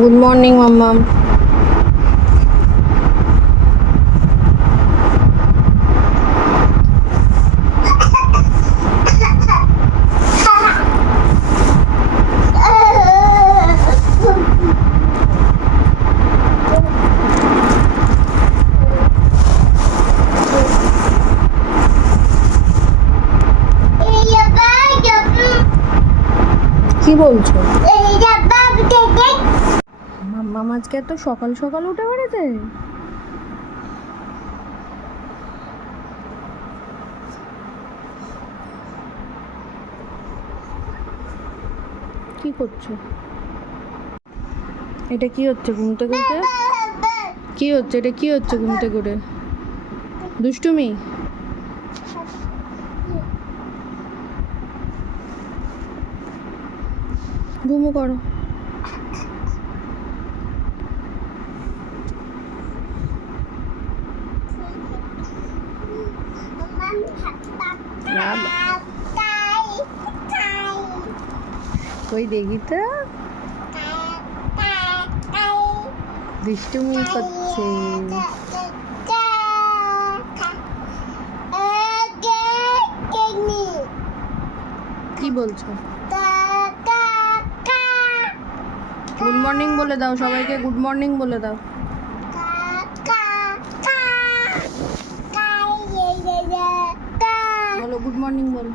Good morning মাম্মাম। কি বলছো? মাম্মাম আজকে এত সকাল সকাল উঠে পড়েছে। কি করছো? এটা কি হচ্ছে ঘুম থেকে উঠে? কি হচ্ছে এটা? কি হচ্ছে ঘুম থেকে উঠে? দুষ্টুমি? ঘুমো করো। কই দেখি তো। দুষ্টুমি করছে। কি বলছো? গুড মর্নিং বলে দাও সবাইকে, গুড মর্নিং বলে দাও। বলো গুড মর্নিং বলো।